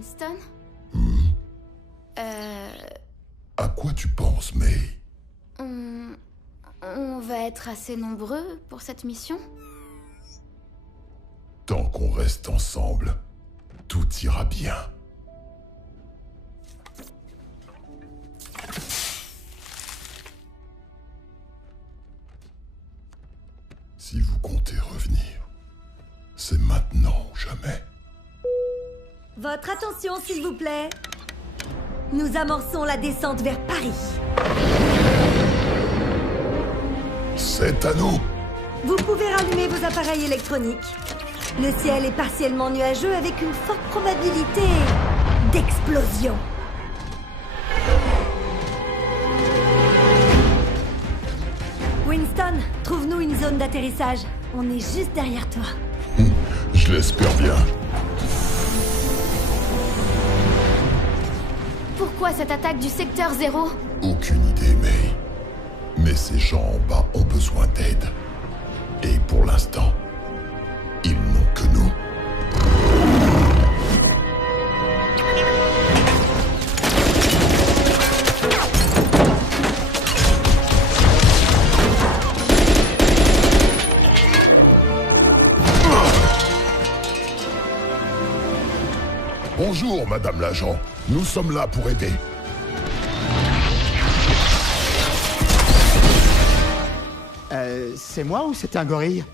Winston? À quoi tu penses, May? On va être assez nombreux pour cette mission? Tant qu'on reste ensemble, tout ira bien. Si vous comptez revenir, c'est maintenant ou jamais. Votre attention, s'il vous plaît. Nous amorçons la descente vers Paris. C'est à nous! Vous pouvez rallumer vos appareils électroniques. Le ciel est partiellement nuageux avec une forte probabilité d'explosion. Winston, trouve-nous une zone d'atterrissage. On est juste derrière toi. Je l'espère bien. Pourquoi cette attaque du secteur 0? Aucune idée, May. Mais ces gens en bas ont besoin d'aide. Et pour l'instant, ils n'ont que nous. Bonjour, Madame l'agent. Nous sommes là pour aider. C'est moi ou c'est un gorille?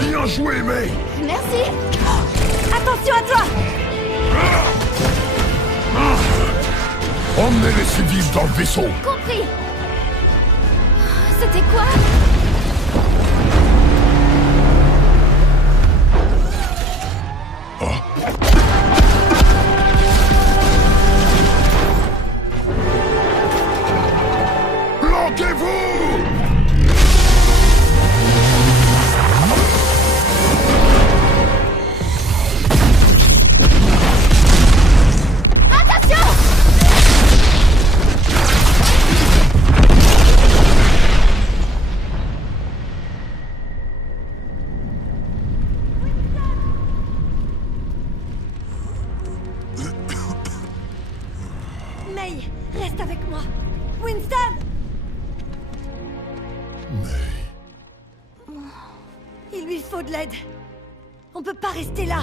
Bien joué, May! Merci! Attention à toi! Emmenez les civils dans le vaisseau! Compris! C'était quoi? Planquez-vous! May, reste avec moi. Winston! May... Il lui faut de l'aide. On peut pas rester là.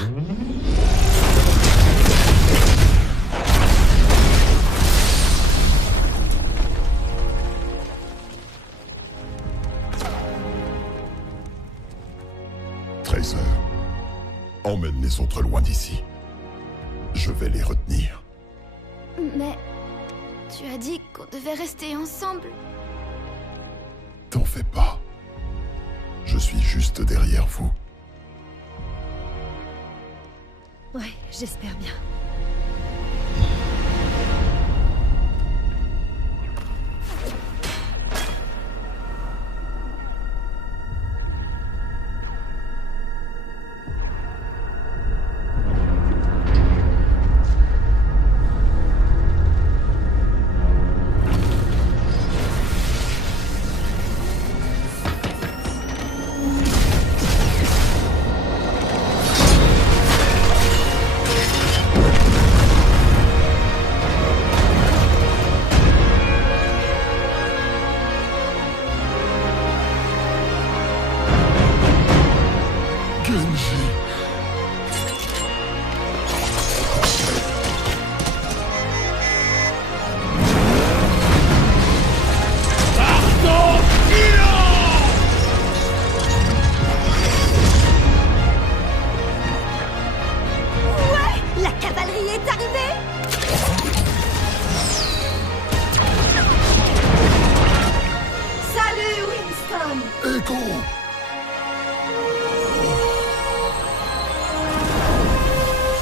Tracer, emmène les autres loin d'ici. Je vais les retenir. Mais... tu as dit qu'on devait rester ensemble. T'en fais pas. Je suis juste derrière vous. Ouais, j'espère bien. Genji. Ouais, la cavalerie est arrivée. Salut, Winston. Echo!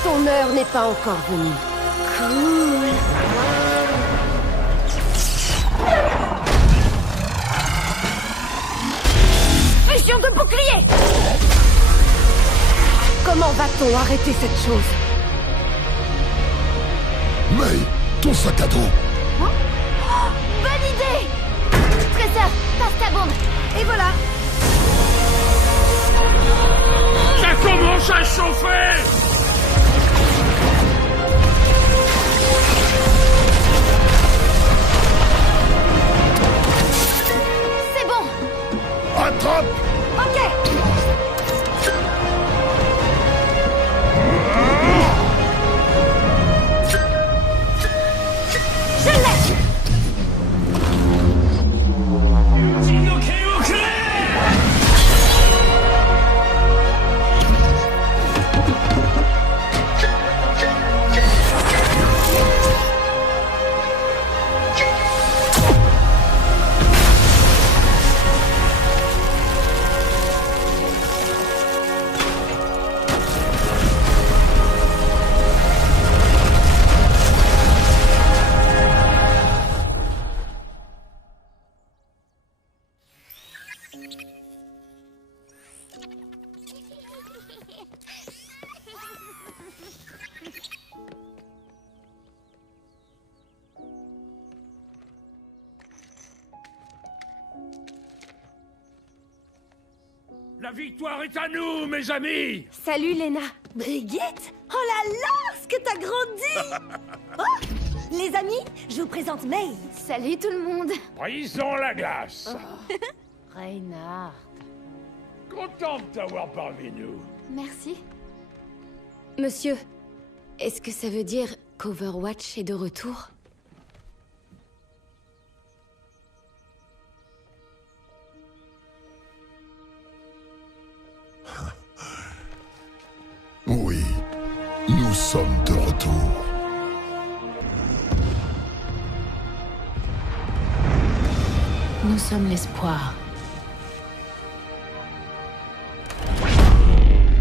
Ton heure n'est pas encore venue. Cool. Fusion de bouclier. Comment va-t-on arrêter cette chose? May, ton sac à dos. Hein? Oh, bonne idée! Tresseur, passe ta bombe. Et voilà. Ça commence à chauffer! C'est bon. Attrape! Ok. Je l'ai. La victoire est à nous, mes amis! Salut, Lena. Brigitte? Oh là là, ce que t'as grandi! Oh, les amis, je vous présente May. Salut tout le monde. Brisons la glace! Reynard. Content de t'avoir parmi nous. Merci. Monsieur, est-ce que ça veut dire qu'Overwatch est de retour? Oui, nous sommes de retour. Nous sommes l'espoir.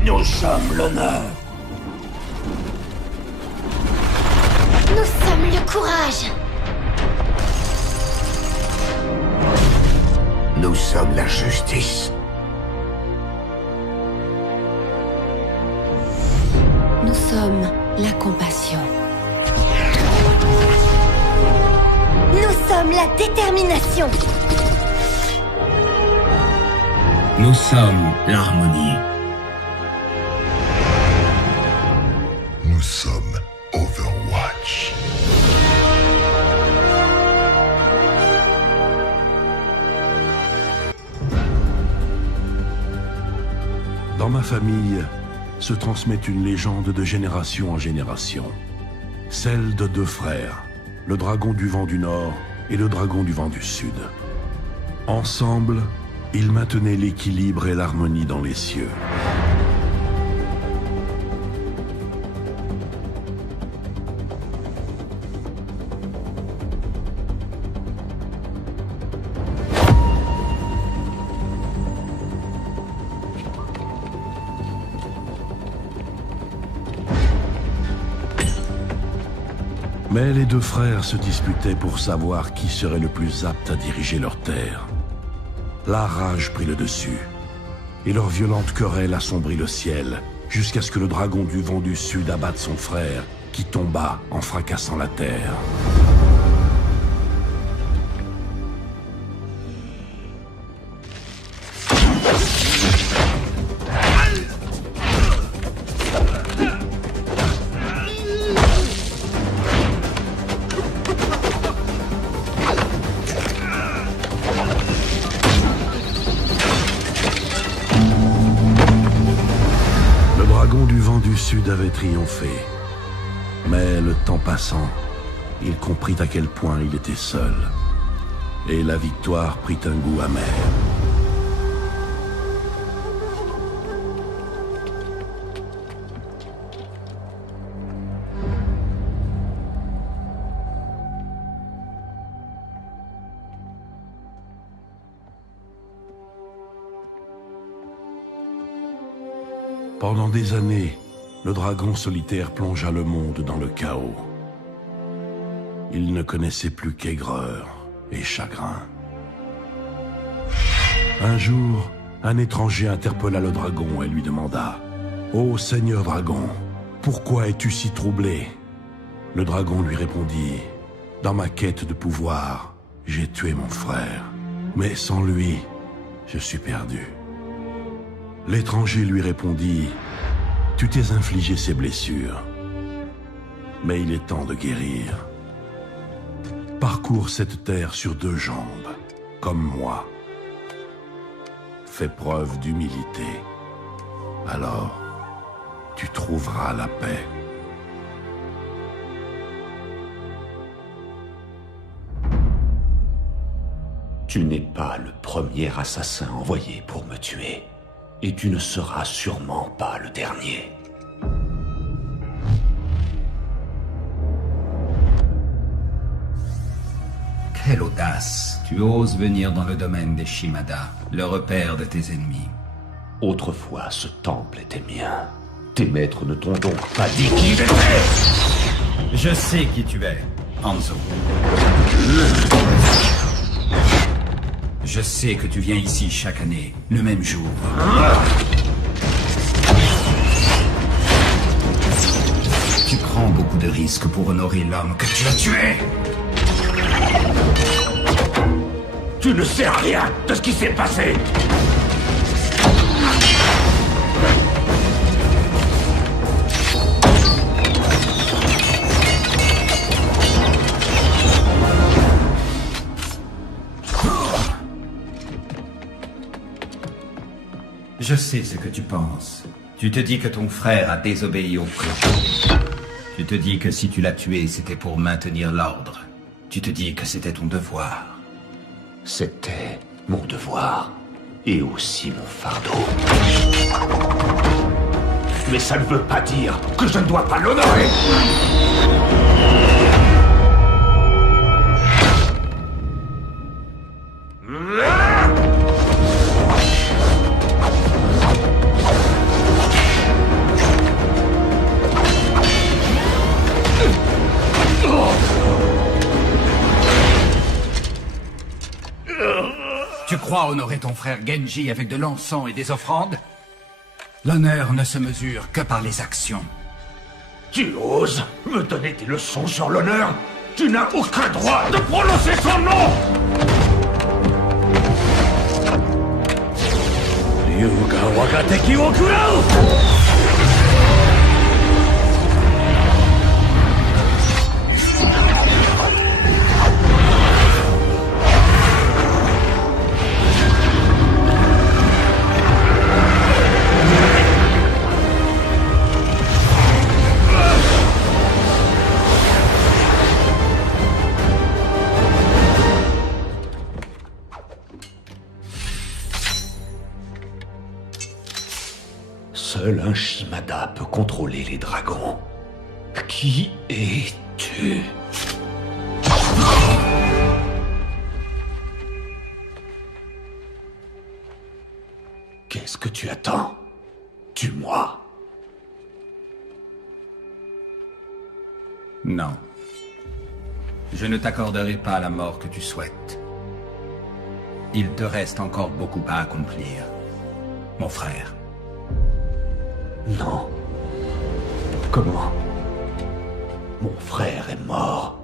Nous sommes l'honneur. Nous sommes le courage. Nous sommes la justice. Nous sommes la compassion. Nous sommes la détermination. Nous sommes l'harmonie. Nous sommes Overwatch. Dans ma famille se transmet une légende de génération en génération. Celle de deux frères, le dragon du vent du Nord et le dragon du vent du Sud. Ensemble, ils maintenaient l'équilibre et l'harmonie dans les cieux. Mais les deux frères se disputaient pour savoir qui serait le plus apte à diriger leur terre. La rage prit le dessus, et leur violente querelle assombrit le ciel, jusqu'à ce que le dragon du vent du Sud abatte son frère, qui tomba en fracassant la terre. Sud avait triomphé. Mais le temps passant, il comprit à quel point il était seul. Et la victoire prit un goût amer. Pendant des années, le dragon solitaire plongea le monde dans le chaos. Il ne connaissait plus qu'aigreur et chagrin. Un jour, un étranger interpella le dragon et lui demanda « Ô Seigneur dragon, pourquoi es-tu si troublé ?» Le dragon lui répondit, dans ma quête de pouvoir, j'ai tué mon frère. Mais sans lui, je suis perdu. L'étranger lui répondit, tu t'es infligé ces blessures. Mais il est temps de guérir. Parcours cette terre sur 2 jambes, comme moi. Fais preuve d'humilité. Alors, tu trouveras la paix. Tu n'es pas le premier assassin envoyé pour me tuer. Et tu ne seras sûrement pas le dernier. Quelle audace! Tu oses venir dans le domaine des Shimada, le repère de tes ennemis. Autrefois, ce temple était mien. Tes maîtres ne t'ont donc pas dit qui j'étais! Je sais qui tu es, Hanzo. Je sais que tu viens ici chaque année, le même jour. Tu prends beaucoup de risques pour honorer l'homme que tu as tué. Tu ne sais rien de ce qui s'est passé. Je sais ce que tu penses. Tu te dis que ton frère a désobéi au clan. Tu te dis que si tu l'as tué, c'était pour maintenir l'ordre. Tu te dis que c'était ton devoir. C'était mon devoir. Et aussi mon fardeau. Mais ça ne veut pas dire que je ne dois pas l'honorer. Tu crois honorer ton frère Genji avec de l'encens et des offrandes? L'honneur ne se mesure que par les actions. Tu oses me donner des leçons sur l'honneur? Tu n'as aucun droit de prononcer son nom! Ryuga Wagateki wo kurau! Seul un Shimada peut contrôler les dragons. Qui es-tu? Qu'est-ce que tu attends? Tue-moi. Non. Je ne t'accorderai pas la mort que tu souhaites. Il te reste encore beaucoup à accomplir, mon frère. Non. Comment? Mon frère est mort.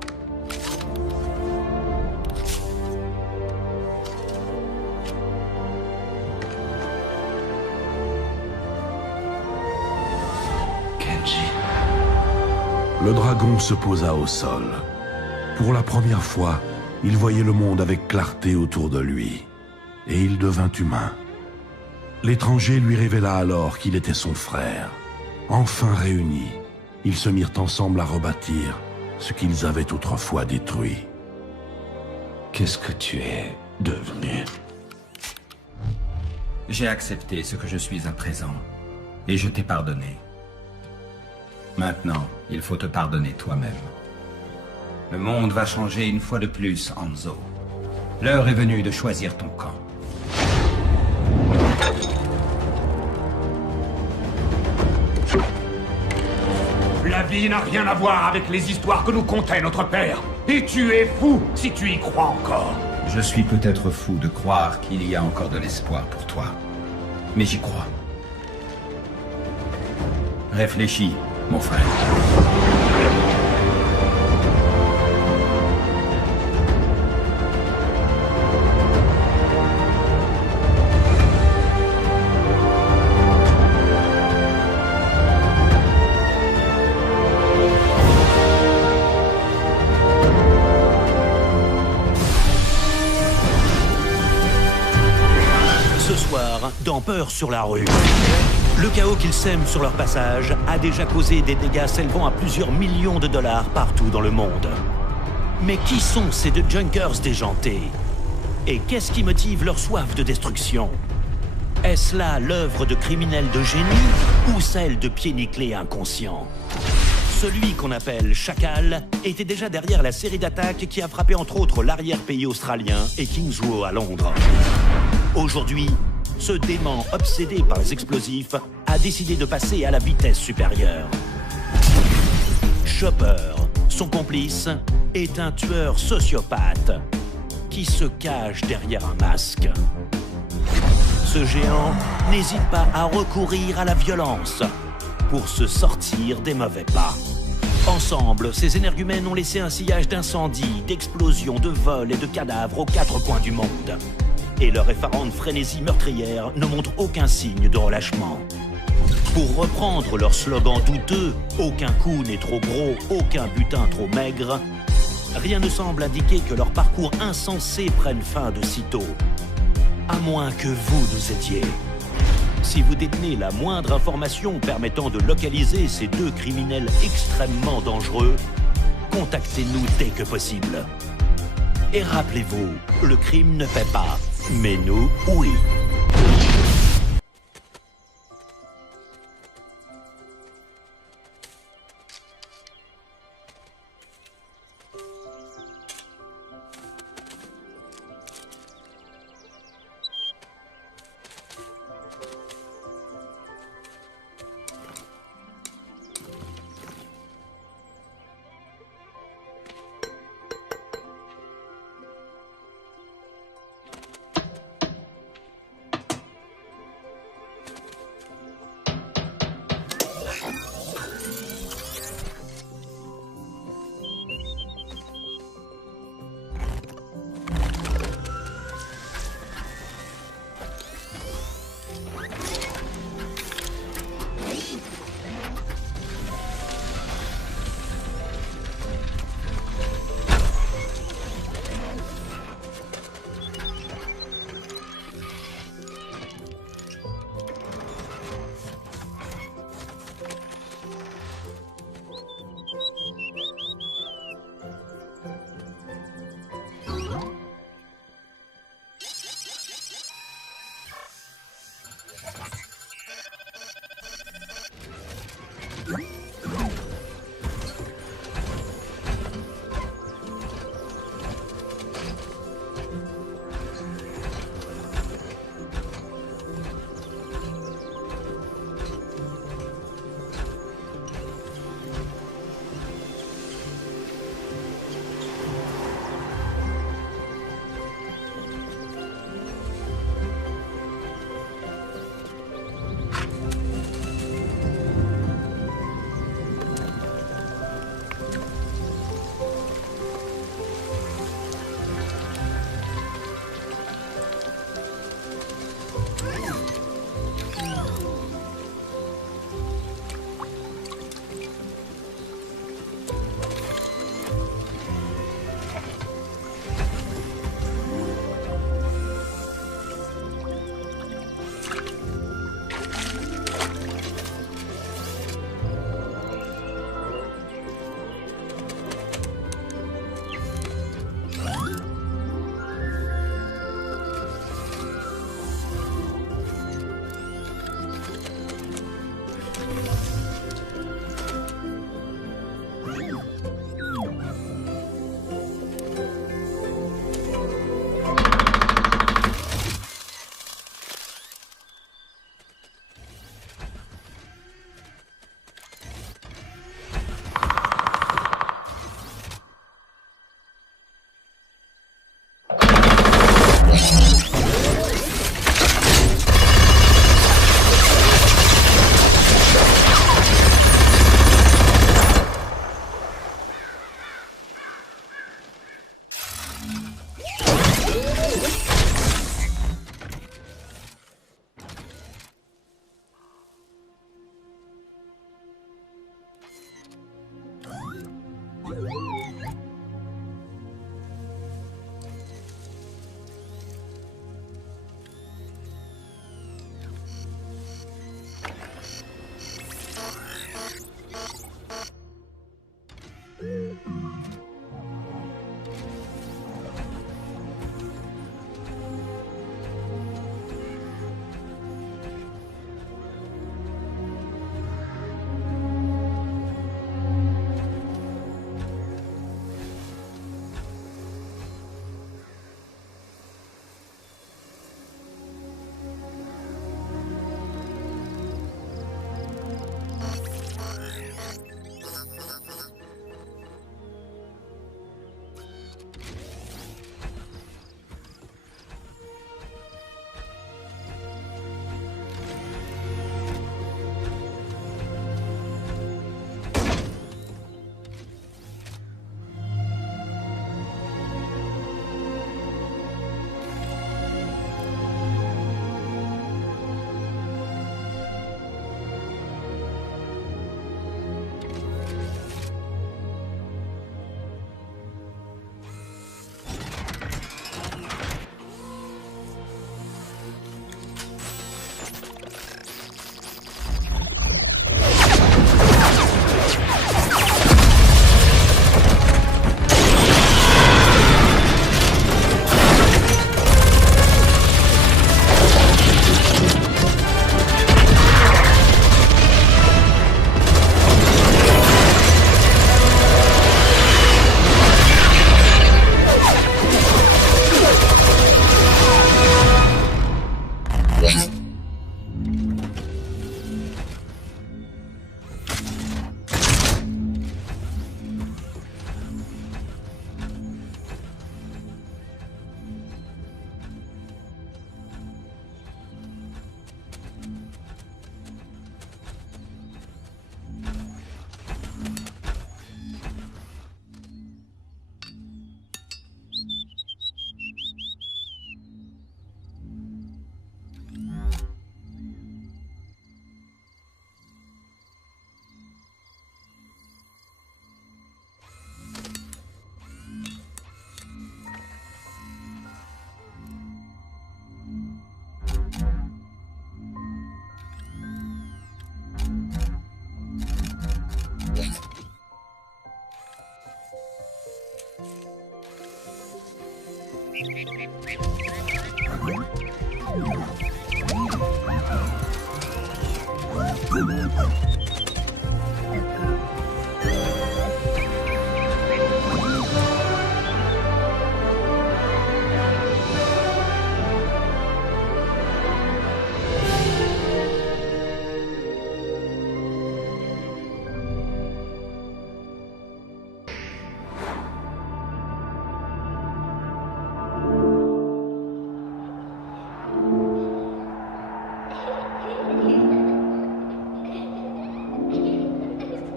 Genji. Le dragon se posa au sol. Pour la première fois, il voyait le monde avec clarté autour de lui. Et il devint humain. L'étranger lui révéla alors qu'il était son frère. Enfin réunis, ils se mirent ensemble à rebâtir ce qu'ils avaient autrefois détruit. Qu'est-ce que tu es devenu? J'ai accepté ce que je suis à présent, et je t'ai pardonné. Maintenant, il faut te pardonner toi-même. Le monde va changer une fois de plus, Hanzo. L'heure est venue de choisir ton camp. La vie n'a rien à voir avec les histoires que nous contait notre père. Et tu es fou si tu y crois encore. Je suis peut-être fou de croire qu'il y a encore de l'espoir pour toi. Mais j'y crois. Réfléchis, mon frère. vraiment peur sur la rue. Le chaos qu'ils sèment sur leur passage a déjà causé des dégâts s'élevant à plusieurs millions de dollars partout dans le monde. Mais qui sont ces deux junkers déjantés? Et qu'est-ce qui motive leur soif de destruction? Est-ce là l'œuvre de criminels de génie ou celle de pieds nickelés inconscients? Celui qu'on appelle Chacal était déjà derrière la série d'attaques qui a frappé entre autres l'arrière-pays australien et Kings Row à Londres. Aujourd'hui, ce dément obsédé par les explosifs a décidé de passer à la vitesse supérieure. Chopper, son complice, est un tueur sociopathe qui se cache derrière un masque. Ce géant n'hésite pas à recourir à la violence pour se sortir des mauvais pas. Ensemble, ces énergumènes ont laissé un sillage d'incendies, d'explosions, de vols et de cadavres aux quatre coins du monde. Et leur effarante frénésie meurtrière ne montre aucun signe de relâchement. Pour reprendre leur slogan douteux, aucun coup n'est trop gros, aucun butin trop maigre, rien ne semble indiquer que leur parcours insensé prenne fin de sitôt. À moins que vous nous aidiez. Si vous détenez la moindre information permettant de localiser ces deux criminels extrêmement dangereux, contactez-nous dès que possible. Et rappelez-vous, le crime ne paie pas, mais nous, oui.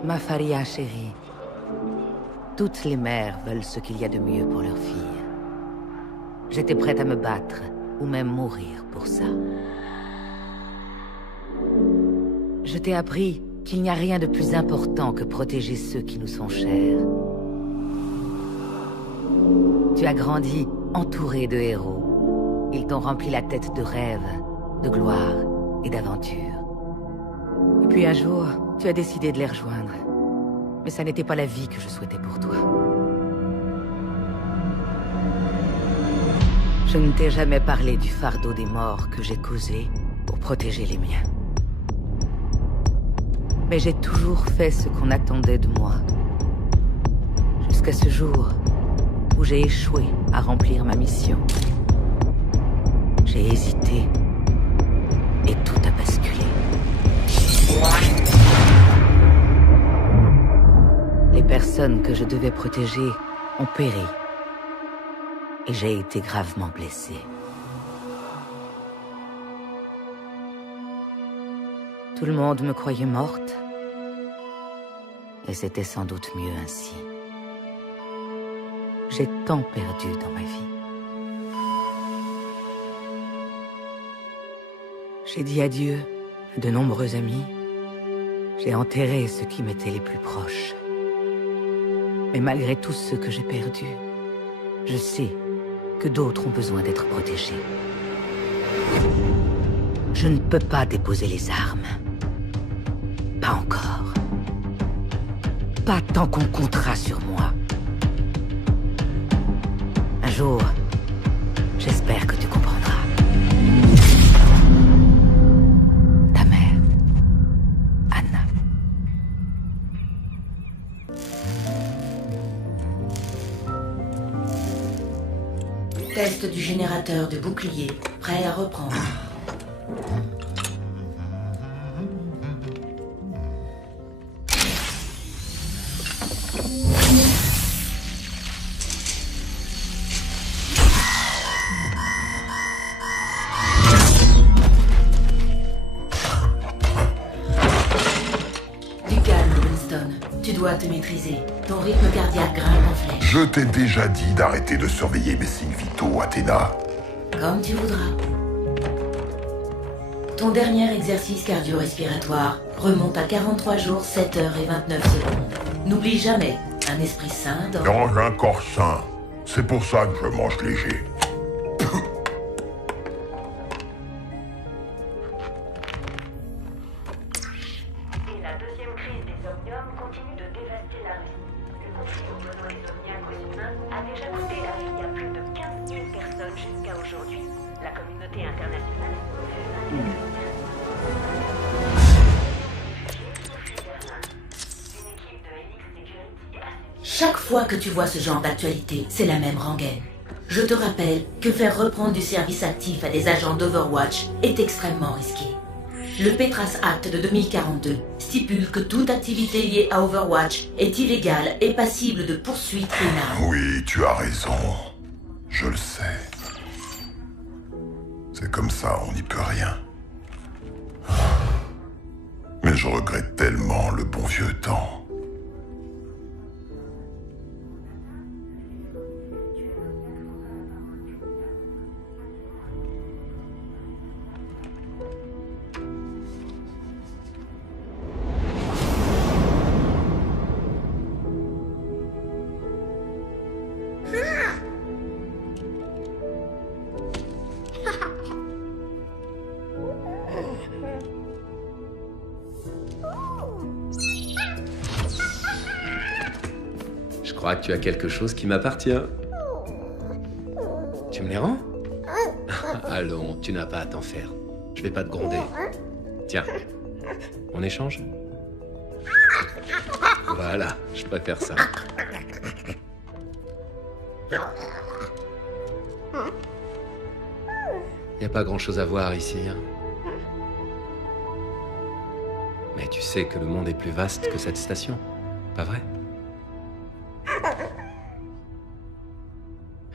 Ma Faria chérie, toutes les mères veulent ce qu'il y a de mieux pour leur fille. J'étais prête à me battre, ou même mourir pour ça. Je t'ai appris qu'il n'y a rien de plus important que protéger ceux qui nous sont chers. Tu as grandi entouré de héros. Ils t'ont rempli la tête de rêves, de gloire et d'aventures. Et puis un jour, tu as décidé de les rejoindre. Mais ça n'était pas la vie que je souhaitais pour toi. Je ne t'ai jamais parlé du fardeau des morts que j'ai causé pour protéger les miens. Mais j'ai toujours fait ce qu'on attendait de moi. Jusqu'à ce jour où j'ai échoué à remplir ma mission. J'ai hésité et tout a basculé. Les personnes que je devais protéger ont péri. Et j'ai été gravement blessé. Tout le monde me croyait morte. Et c'était sans doute mieux ainsi. J'ai tant perdu dans ma vie. J'ai dit adieu à de nombreux amis. J'ai enterré ceux qui m'étaient les plus proches. Mais malgré tout ce que j'ai perdu, je sais que d'autres ont besoin d'être protégés. Je ne peux pas déposer les armes. Pas encore. pas tant qu'on comptera sur moi. Un jour, j'espère que tu comprendras. Ta mère, Anna. Test du générateur de bouclier, prêt à reprendre. Du calme, Winston. Tu dois te maîtriser. Ton rythme cardiaque grimpe en flèche. Je t'ai déjà dit d'arrêter de surveiller mes signes vitaux, Athéna. Comme tu voudras. Ton dernier exercice cardio-respiratoire remonte à 43 jours, 7 heures et 29 secondes. N'oublie jamais, un esprit sain dort. Dans un corps sain. C'est pour ça que je mange léger. Et la deuxième crise des omniums continue de dévaster la Russie. Le conflit opposant les omniaques aux humains a déjà coûté la vie à plus de 15 000 personnes jusqu'à aujourd'hui. La communauté internationale fut inquiète. Chaque fois que tu vois ce genre d'actualité, c'est la même rengaine. Je te rappelle que faire reprendre du service actif à des agents d'Overwatch est extrêmement risqué. Le Petras Act de 2042 stipule que toute activité liée à Overwatch est illégale et passible de poursuites pénales. Oui, tu as raison. Je le sais. C'est comme ça, on n'y peut rien. Mais je regrette tellement le bon vieux temps. Je crois que tu as quelque chose qui m'appartient. Tu me les rends? Allons, tu n'as pas à t'en faire. Je vais pas te gronder. Tiens, on échange? Voilà, je préfère ça. Y a pas grand-chose à voir ici, hein. Mais tu sais que le monde est plus vaste que cette station, pas vrai?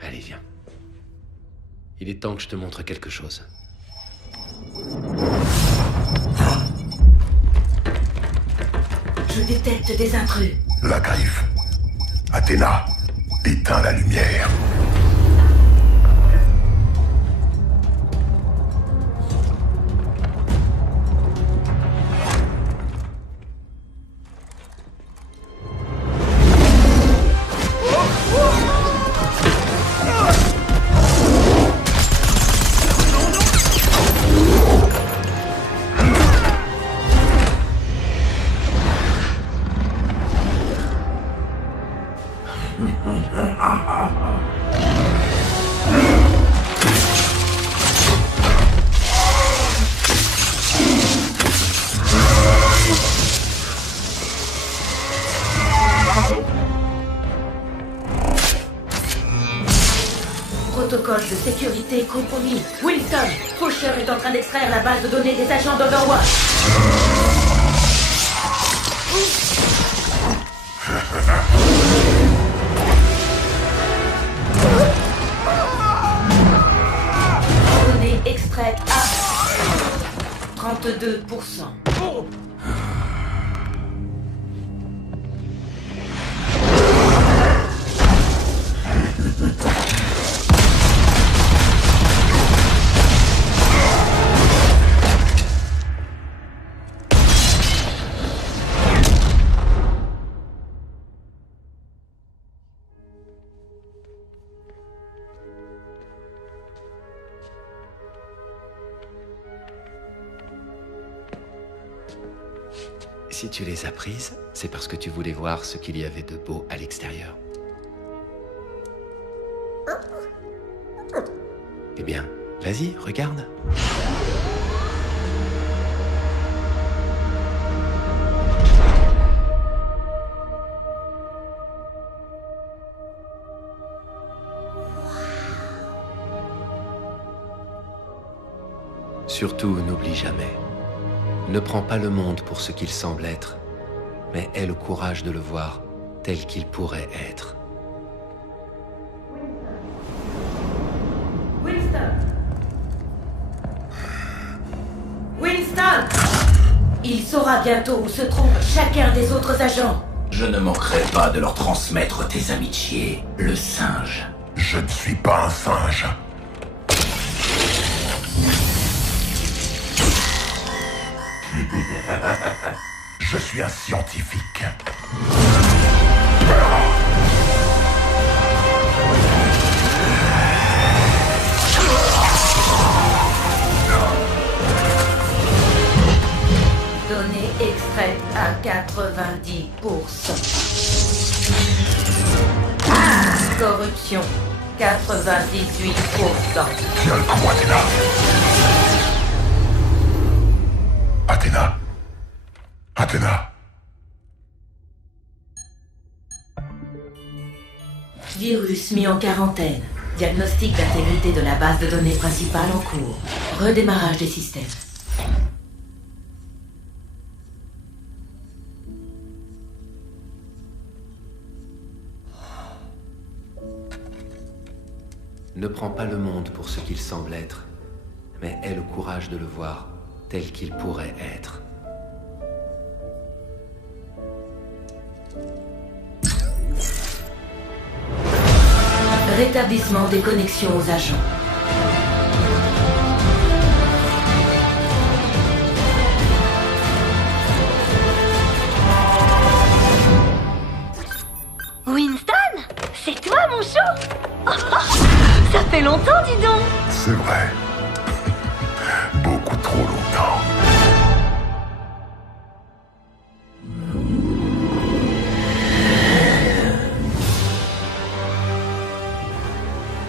Allez, viens. Il est temps que je te montre quelque chose. Je détecte des intrus. La griffe. Athéna, éteins la lumière. Protocole de sécurité compromis. Winston, Faucheur est en train d'extraire la base de données des agents d'Overwatch. Données extraites à 32%. Si tu les as prises, c'est parce que tu voulais voir ce qu'il y avait de beau à l'extérieur. Eh bien, vas-y, regarde. Surtout, n'oublie jamais. Ne prends pas le monde pour ce qu'il semble être, mais aie le courage de le voir tel qu'il pourrait être. Winston! Winston! Il saura bientôt où se trouve chacun des autres agents. Je ne manquerai pas de leur transmettre tes amitiés, le singe. Je ne suis pas un singe. Je suis un scientifique. Données extraites à 90%. Corruption, 98%. Tiens le coup, Athéna. Athéna. Athéna. Virus mis en quarantaine. Diagnostic d'intégrité de la base de données principale en cours. Redémarrage des systèmes. Ne prends pas le monde pour ce qu'il semble être, mais aie le courage de le voir tel qu'il pourrait être. Rétablissement des connexions aux agents. Winston? C'est toi, mon chou? Ça fait longtemps, dis donc. C'est vrai. Beaucoup trop longtemps.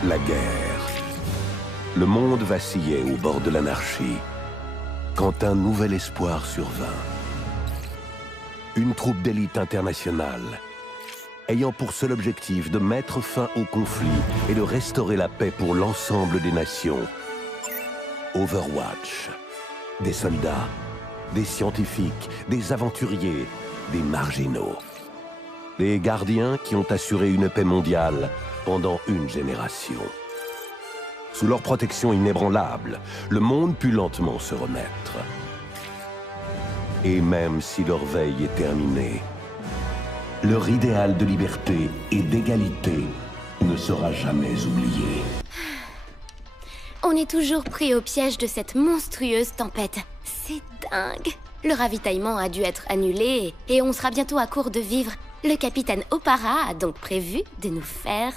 La guerre. Le monde vacillait au bord de l'anarchie, quand un nouvel espoir survint. Une troupe d'élite internationale, ayant pour seul objectif de mettre fin au conflit et de restaurer la paix pour l'ensemble des nations. Overwatch. Des soldats, des scientifiques, des aventuriers, des marginaux. Des gardiens qui ont assuré une paix mondiale pendant une génération. Sous leur protection inébranlable, le monde put lentement se remettre. Et même si leur veille est terminée, leur idéal de liberté et d'égalité ne sera jamais oublié. On est toujours pris au piège de cette monstrueuse tempête. C'est dingue. Le ravitaillement a dû être annulé et on sera bientôt à court de vivres. Le capitaine Opara a donc prévu de nous faire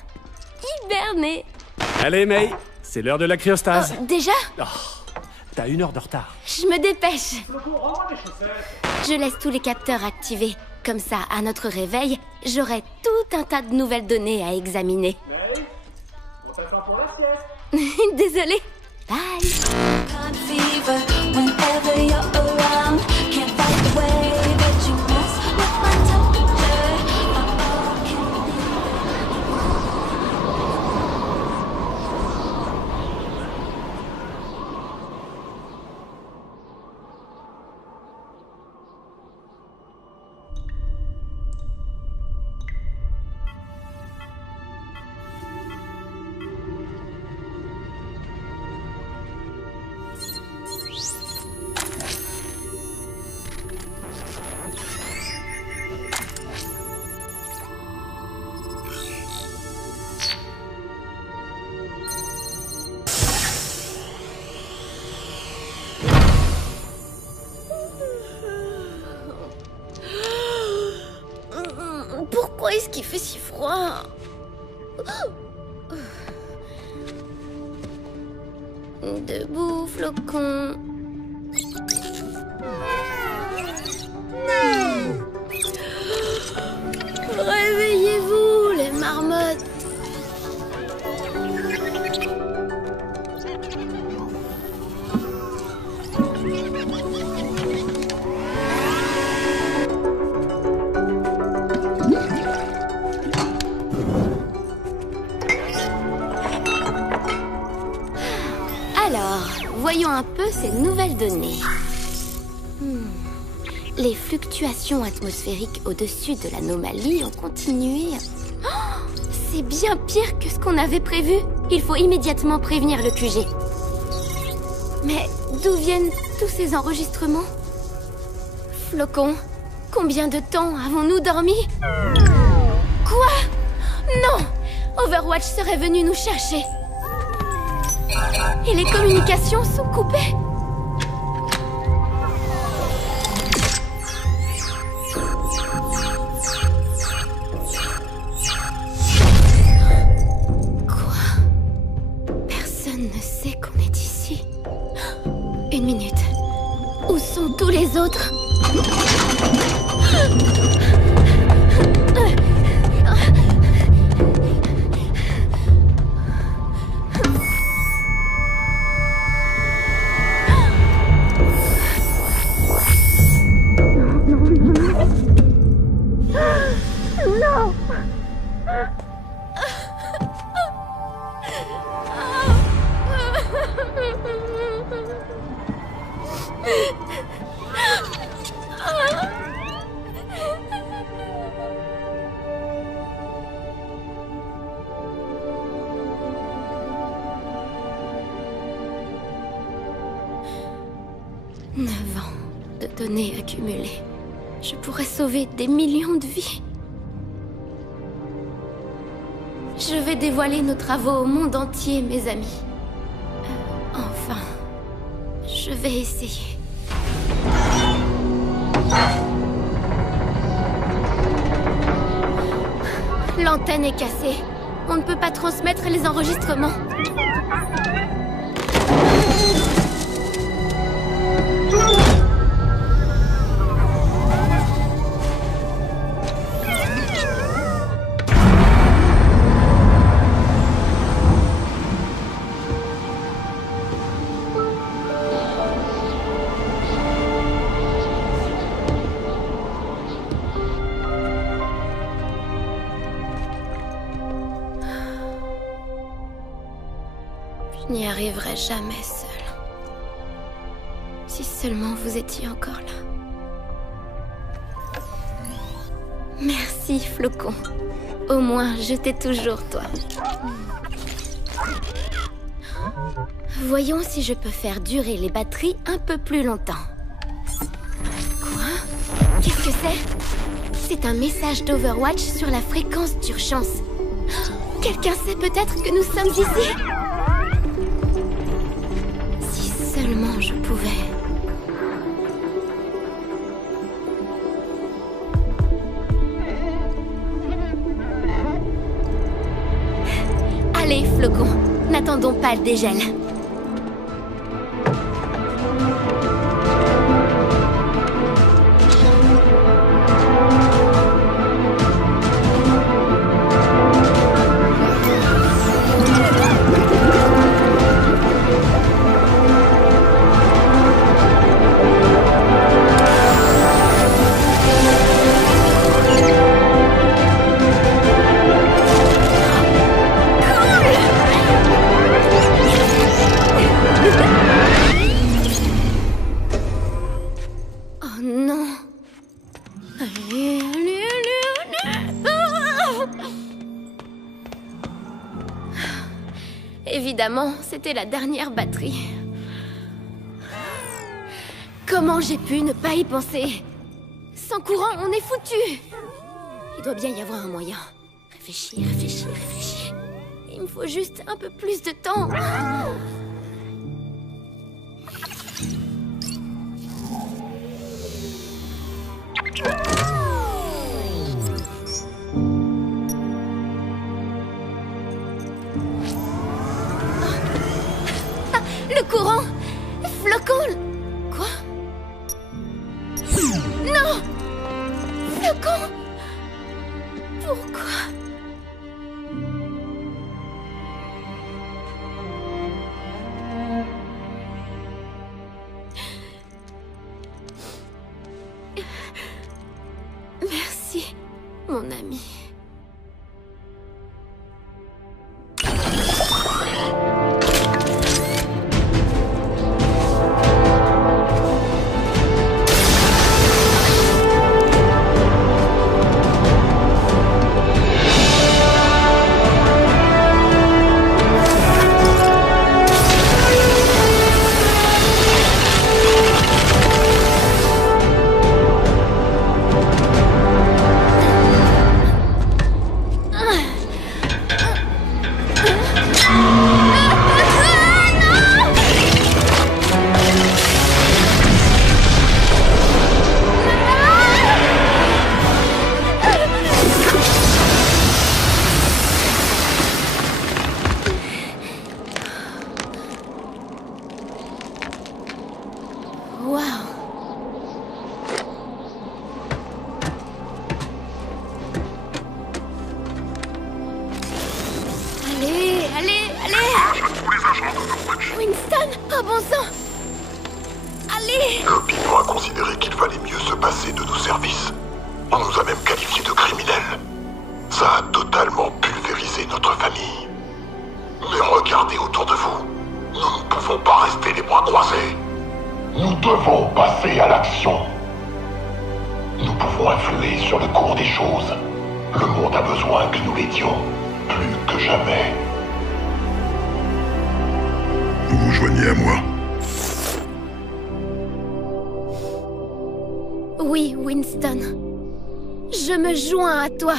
hiberner. Allez, May, c'est l'heure de la cryostase. Oh, déjà? Oh, t'as 1 heure de retard. Je me dépêche. Je laisse tous les capteurs activés. Comme ça, à notre réveil, j'aurai tout un tas de nouvelles données à examiner. May, on t'attend pour l'assiette. Désolée. Bye. Pourquoi est-ce qu'il fait si froid? Debout, flocon. Voyons un peu ces nouvelles données. Les fluctuations atmosphériques au-dessus de l'anomalie ont continué. Oh, c'est bien pire que ce qu'on avait prévu. Il faut immédiatement prévenir le QG. Mais d'où viennent tous ces enregistrements? Flocon, combien de temps avons-nous dormi? Quoi? Non! Overwatch serait venu nous chercher. Et les communications sont coupées. Une minute. Où sont tous les autres? Non! De données accumulées. Je pourrais sauver des millions de vies. Je vais dévoiler nos travaux au monde entier, mes amis. Enfin, je vais essayer. L'antenne est cassée. On ne peut pas transmettre les enregistrements. Je n'y arriverai jamais seule. Si seulement vous étiez encore là. Merci, Flocon. Au moins, je t'ai toujours, toi. Voyons si je peux faire durer les batteries un peu plus longtemps. Quoi? Qu'est-ce que c'est? C'est un message d'Overwatch sur la fréquence d'urgence. Quelqu'un sait peut-être que nous sommes ici? Si seulement je pouvais... Allez, Flocon, n'attendons pas le dégel. Évidemment, c'était la dernière batterie. Comment j'ai pu ne pas y penser? Sans courant, on est foutu. Il doit bien y avoir un moyen. Réfléchis, réfléchis, réfléchis. Il me faut juste un peu plus de temps. Le courant! Flocon! Quoi? Non! Flocon! Pourquoi? Merci, mon ami. d'Overwatch. Winston! Oh bon sang! Allez! L'opinion a considéré qu'il fallait mieux se passer de nos services. On nous a même qualifiés de criminels. Ça a totalement pulvérisé notre famille. Mais regardez autour de vous. Nous ne pouvons pas rester les bras croisés. Nous devons passer à l'action. Nous pouvons influer sur le cours des choses. Le monde a besoin que nous l'aidions, plus que jamais. Vous vous joignez à moi? Oui, Winston. Je me joins à toi.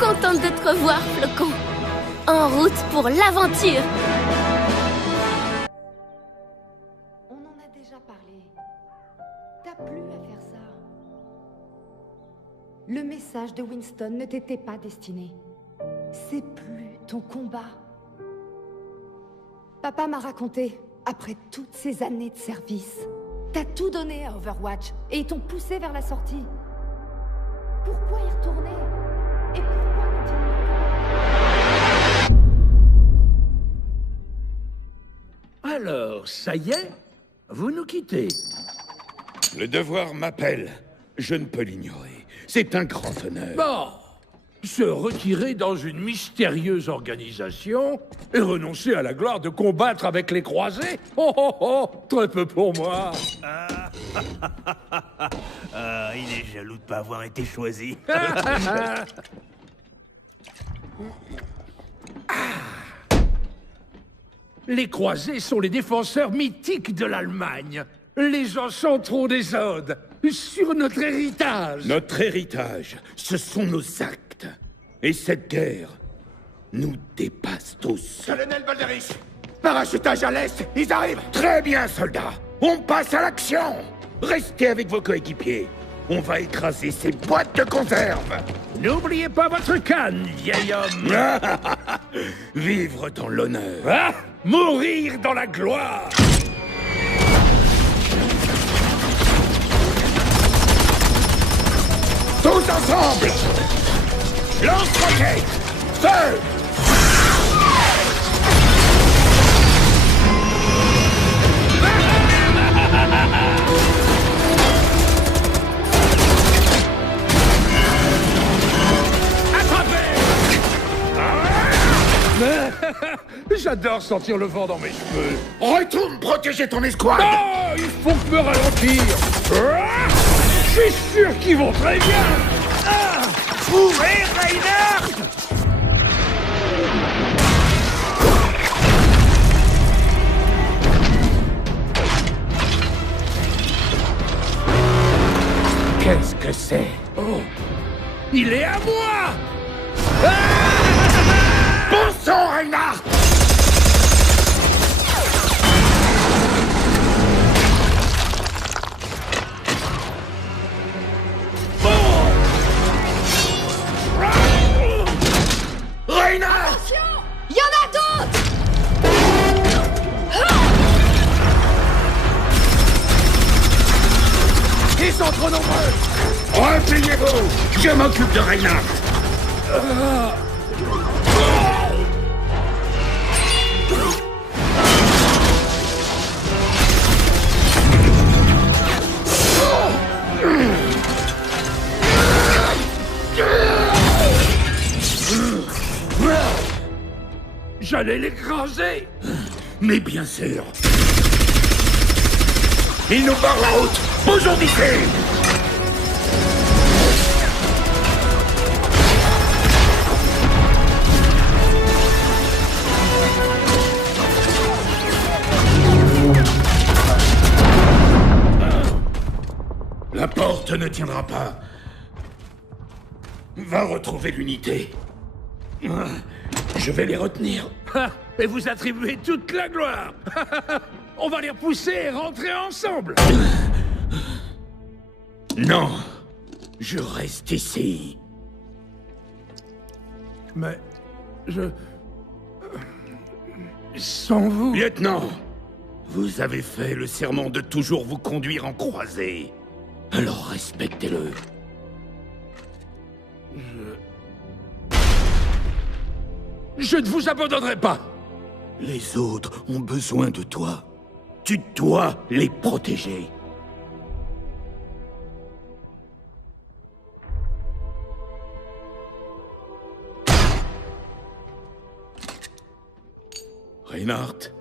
Contente de te revoir, Flocon. En route pour l'aventure. On en a déjà parlé. T'as plus à faire ça. Le message de Winston ne t'était pas destiné. C'est plus ton combat. Papa m'a raconté, après toutes ces années de service, t'as tout donné à Overwatch et ils t'ont poussé vers la sortie. Pourquoi y retourner? Et pourquoi continuer? Alors, ça y est, vous nous quittez. Le devoir m'appelle. Je ne peux l'ignorer. C'est un grand honneur. Bon, se retirer dans une mystérieuse organisation et renoncer à la gloire de combattre avec les croisés? Oh oh oh, très peu pour moi. Il est jaloux de pas avoir été choisi. Les croisés sont les défenseurs mythiques de l'Allemagne. Les ancêtres des odes sur notre héritage. Notre héritage, ce sont nos actes. Et cette guerre nous dépasse tous. Colonel Balderich, parachutage à l'est, ils arrivent. Très bien, soldats. On passe à l'action. Restez avec vos coéquipiers. On va écraser ces boîtes de conserve. N'oubliez pas votre canne, vieil homme. Vivre dans l'honneur. Ah, mourir dans la gloire. Tous ensemble. Lance-roquette. Feu. J'adore sentir le vent dans mes cheveux. Retourne protéger ton escouade. Non, il faut me ralentir. Je suis sûr qu'ils vont très bien. Où est Reinhardt? Qu'est-ce que c'est? Oh, il est à moi. Bon sang, Reinhardt! Reinhardt! Il y en a d'autres! Ils sont trop nombreux! Repliez-vous! Je m'occupe de Reinhardt! J'allais l'écraser. Mais bien sûr. Il nous barre la route. Bougeons d'ici. ne tiendra pas. Va retrouver l'unité. Je vais les retenir. Et vous attribuez toute la gloire. On va les repousser et rentrer ensemble. Non. Je reste ici. Mais... sans vous... Lieutenant, vous avez fait le serment de toujours vous conduire en croisée. Alors respectez-le. Je ne vous abandonnerai pas. Les autres ont besoin de toi. Tu dois les protéger. Reinhardt,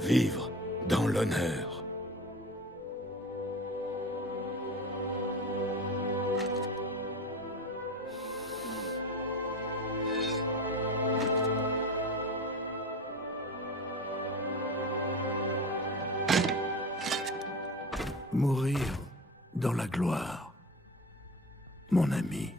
vivre dans l'honneur. Mourir dans la gloire, mon ami.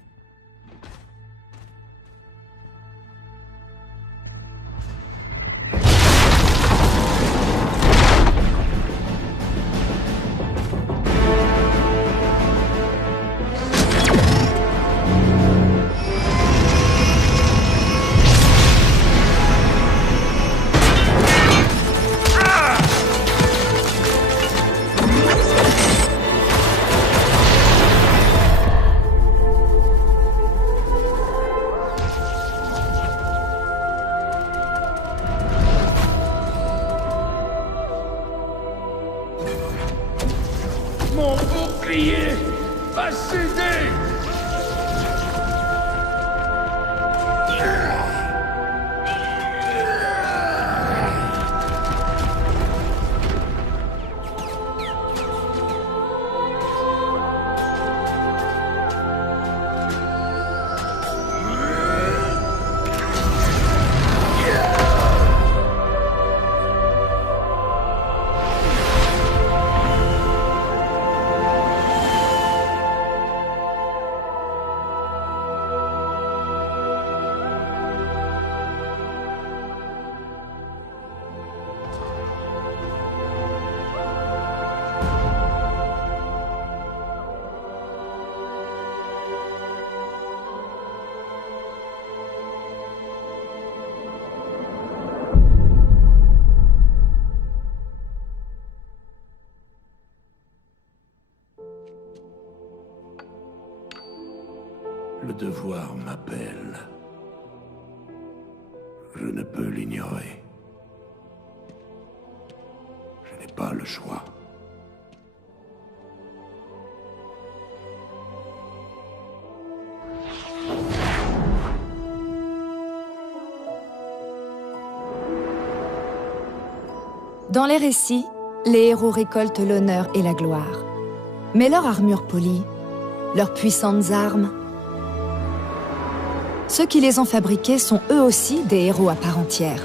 Mon bouclier a cédé. Le devoir m'appelle. Je ne peux l'ignorer. Je n'ai pas le choix. Dans les récits, les héros récoltent l'honneur et la gloire. Mais leur armure polie, leurs puissantes armes, ceux qui les ont fabriqués sont eux aussi des héros à part entière.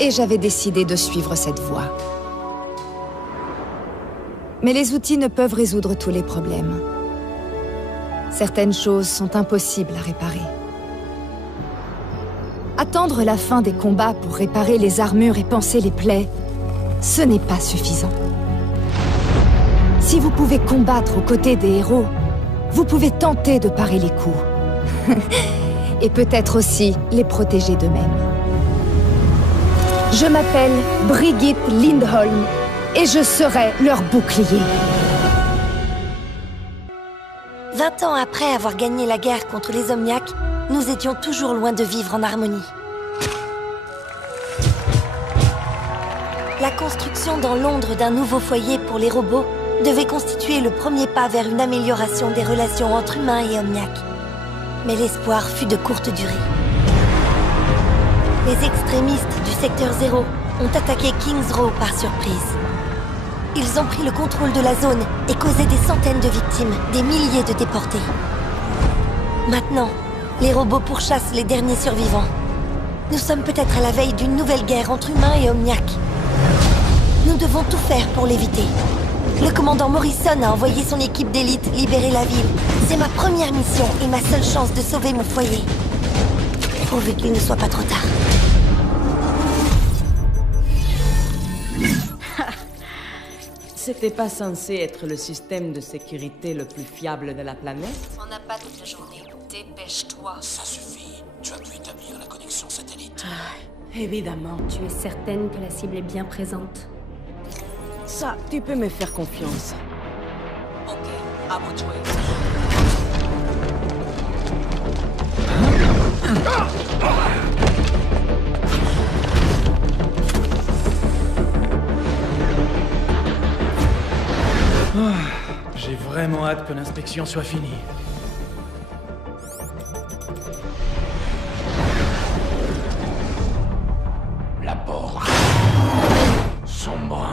Et j'avais décidé de suivre cette voie. Mais les outils ne peuvent résoudre tous les problèmes. Certaines choses sont impossibles à réparer. Attendre la fin des combats pour réparer les armures et panser les plaies, ce n'est pas suffisant. Si vous pouvez combattre aux côtés des héros, vous pouvez tenter de parer les coups. Et peut-être aussi les protéger d'eux-mêmes. Je m'appelle Brigitte Lindholm et je serai leur bouclier. 20 ans après avoir gagné la guerre contre les Omniacs, nous étions toujours loin de vivre en harmonie. La construction dans Londres d'un nouveau foyer pour les robots devait constituer le premier pas vers une amélioration des relations entre humains et Omniacs. Mais l'espoir fut de courte durée. Les extrémistes du secteur 0 ont attaqué Kings Row par surprise. Ils ont pris le contrôle de la zone et causé des centaines de victimes, des milliers de déportés. Maintenant, les robots pourchassent les derniers survivants. Nous sommes peut-être à la veille d'une nouvelle guerre entre humains et Omniacs. Nous devons tout faire pour l'éviter. Le commandant Morrison a envoyé son équipe d'élite libérer la ville. C'est ma première mission et ma seule chance de sauver mon foyer. Pourvu qu'il ne soit pas trop tard. C'était pas censé être le système de sécurité le plus fiable de la planète? On n'a pas toute la journée. Dépêche-toi. Ça suffit. Tu as pu établir la connexion satellite. Évidemment. Tu es certaine que la cible est bien présente? Ça, tu peux me faire confiance. Ok, à vous de jouer. J'ai vraiment hâte que l'inspection soit finie. La porte. Sombre.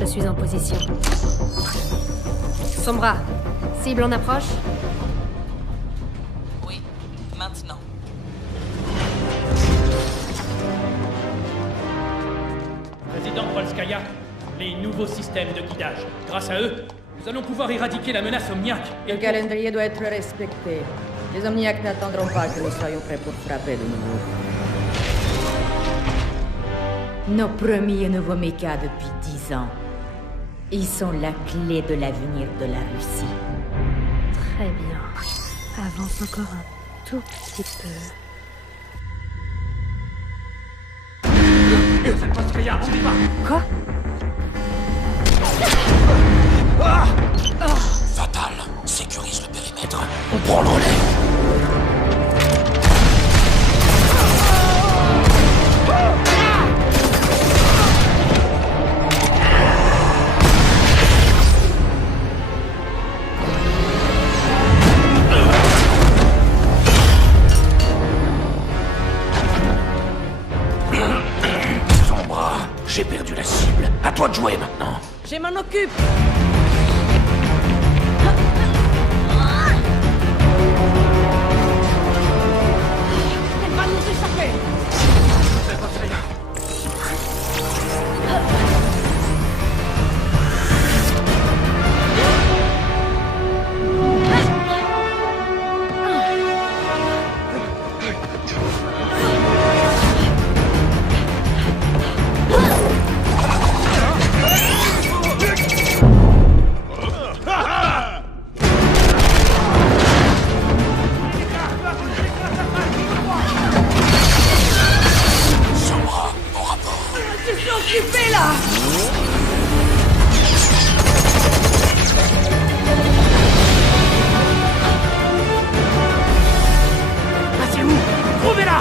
Je suis en position. Sombra, cible en approche? Oui, maintenant. Président Polskaya, les nouveaux systèmes de guidage. Grâce à eux, nous allons pouvoir éradiquer la menace omniaque. Le calendrier doit être respecté. Les omniaques n'attendront pas que nous soyons prêts pour frapper de nouveau. Nos premiers nouveaux mechas depuis 10 ans. Ils sont la clé de l'avenir de la Russie. Très bien. Avance encore un tout petit peu. Quoi? Fatal, sécurise le périmètre. On prend le relais. J'ai perdu la cible. À toi de jouer maintenant. Je m'en occupe. Elle va nous échapper. Occupé là! C'est où? Trouvez-la!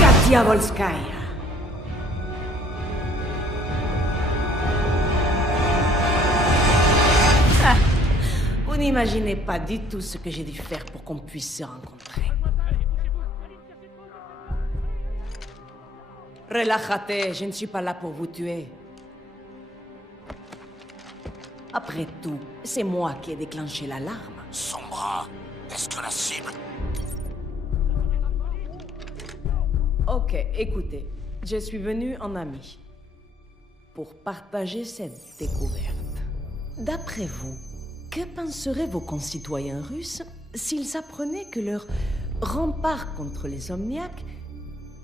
Katia Volskaya. Vous n'imaginez pas du tout ce que j'ai dû faire pour qu'on puisse se rencontrer. Relájate, je ne suis pas là pour vous tuer. Après tout, c'est moi qui ai déclenché l'alarme. Sombra, est-ce que la cible... Ok, écoutez, je suis venu en ami pour partager cette découverte. D'après vous, que penseraient vos concitoyens russes s'ils apprenaient que leur rempart contre les omniaques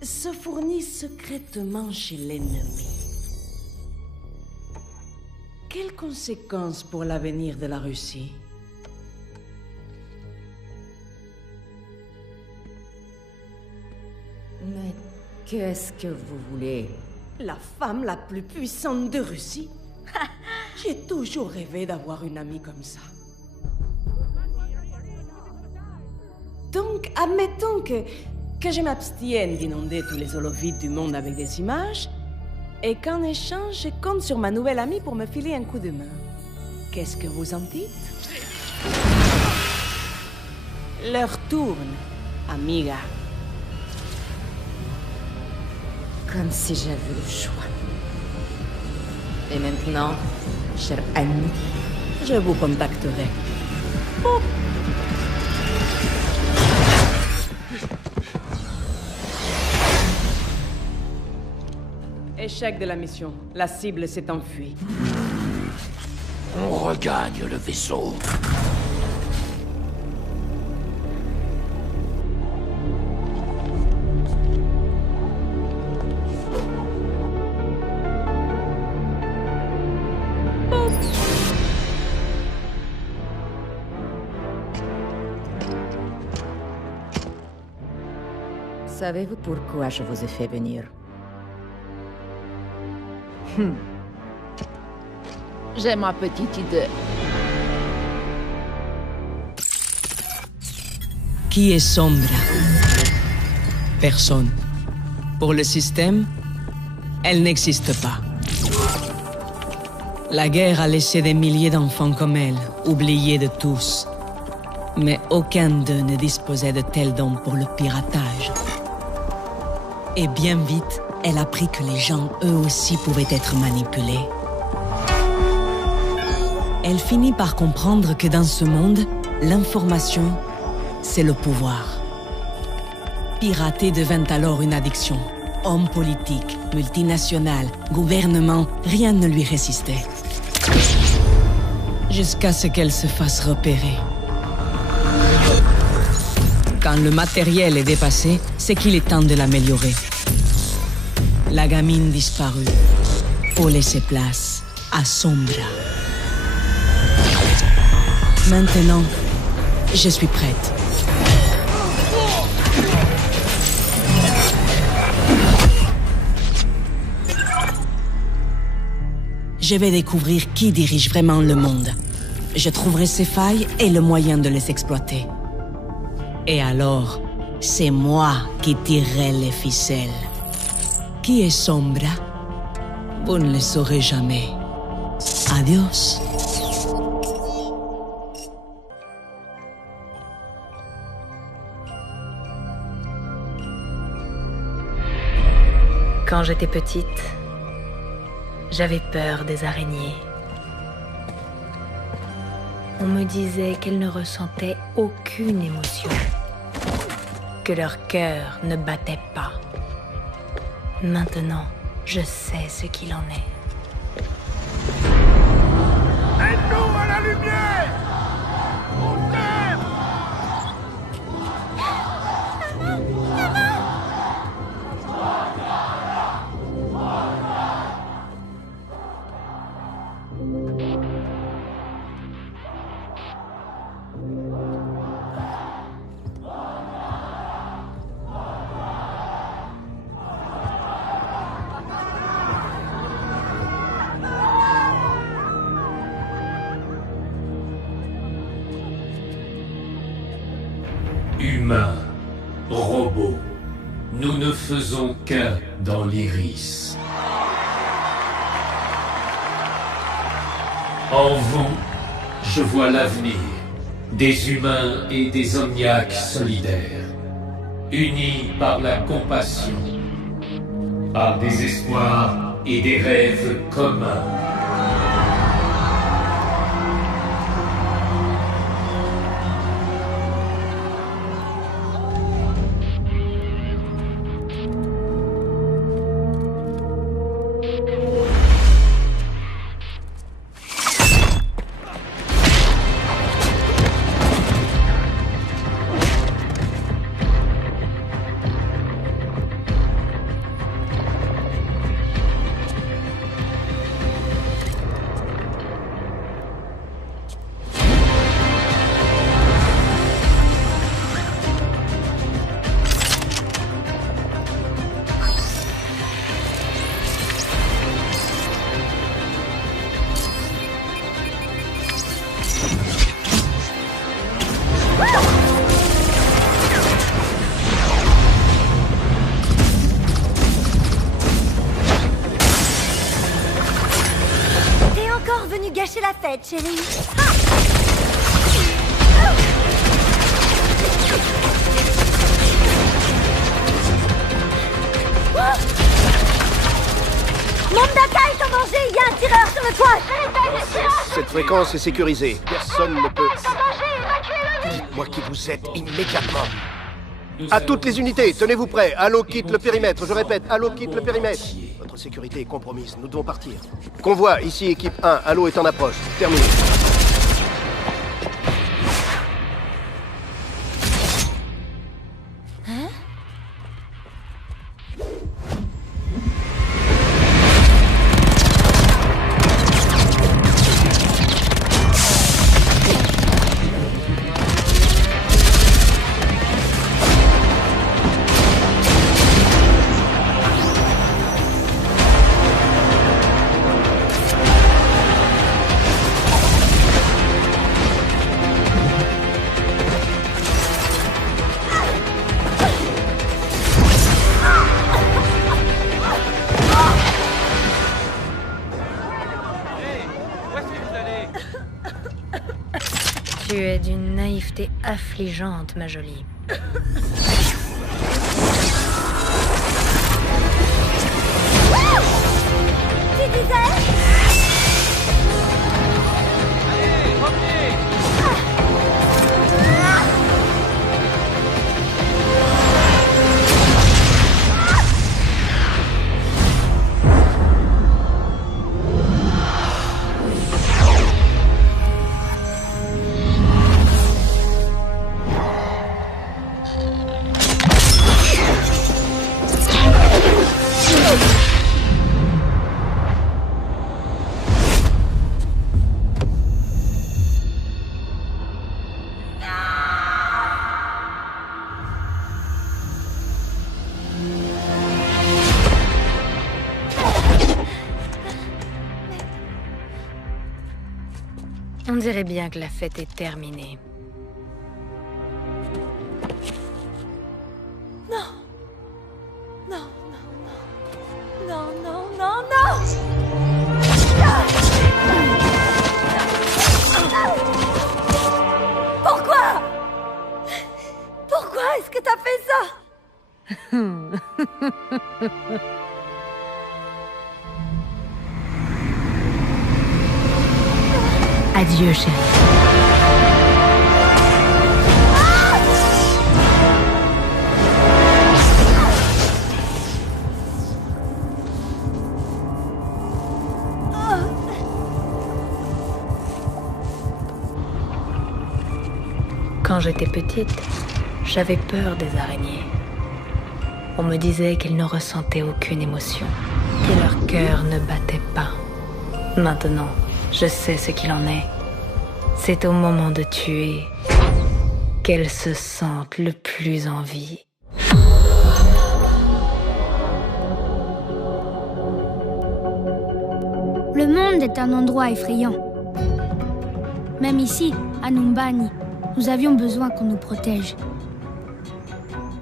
se fournit secrètement chez l'ennemi? Quelles conséquences pour l'avenir de la Russie? Mais qu'est-ce que vous voulez? La femme la plus puissante de Russie? J'ai toujours rêvé d'avoir une amie comme ça. Donc, admettons que je m'abstienne d'inonder tous les holovides du monde avec des images, et qu'en échange, je compte sur ma nouvelle amie pour me filer un coup de main. Qu'est-ce que vous en dites? L'heure tourne, amiga. Comme si j'avais le choix. Et maintenant, cher ami, je vous contacterai. Oh. Échec de la mission. La cible s'est enfuie. On regagne le vaisseau. Savez-vous pourquoi je vous ai fait venir? J'ai ma petite idée. Qui est Sombra? Personne. Pour le système, elle n'existe pas. La guerre a laissé des milliers d'enfants comme elle, oubliés de tous. Mais aucun d'eux ne disposait de tels dons pour le piratage. Et bien vite, elle a appris que les gens, eux aussi, pouvaient être manipulés. Elle finit par comprendre que dans ce monde, l'information, c'est le pouvoir. Pirater devint alors une addiction. Hommes politiques, multinationales, gouvernements, rien ne lui résistait. Jusqu'à ce qu'elle se fasse repérer. Quand le matériel est dépassé, c'est qu'il est temps de l'améliorer. La gamine disparut pour laisser place à Sombra. Maintenant, je suis prête. Je vais découvrir qui dirige vraiment le monde. Je trouverai ses failles et le moyen de les exploiter. Et alors, c'est moi qui tirerai les ficelles. Qui est Sombra? Vous ne le saurez jamais. Adios. Quand j'étais petite, j'avais peur des araignées. On me disait qu'elles ne ressentaient aucune émotion, que leur cœur ne battait pas. Maintenant, je sais ce qu'il en est. Aide-nous à la lumière! On t'aime! Humains, robots, nous ne faisons qu'un dans l'Iris. En vous, je vois l'avenir des humains et des omniaques solidaires, unis par la compassion, par des espoirs et des rêves communs. Gâcher la fête, chérie. Mondaka est en danger. Il y a un tireur sur le toit. Cette fréquence est sécurisée. Personne ne peut... Dites-moi qui vous êtes immédiatement. À toutes les unités, tenez-vous prêts. Halo quitte le périmètre. Je répète, Halo quitte le périmètre. Votre sécurité est compromise. Nous devons partir. Convoi, ici équipe 1. Halo est en approche. Terminé. Tu es d'une naïveté affligeante, ma jolie. Tu disais? Allez, revenez! On dirait bien que la fête est terminée. Non. Non, non, non. Non, non, non, non. Pourquoi? Pourquoi est-ce que t'as fait ça? Adieu, chérie. Quand j'étais petite, j'avais peur des araignées. On me disait qu'elles ne ressentaient aucune émotion, que leur cœur ne battait pas. Maintenant, je sais ce qu'il en est. C'est au moment de tuer qu'elles se sentent le plus en vie. Le monde est un endroit effrayant. Même ici, à Numbani, nous avions besoin qu'on nous protège.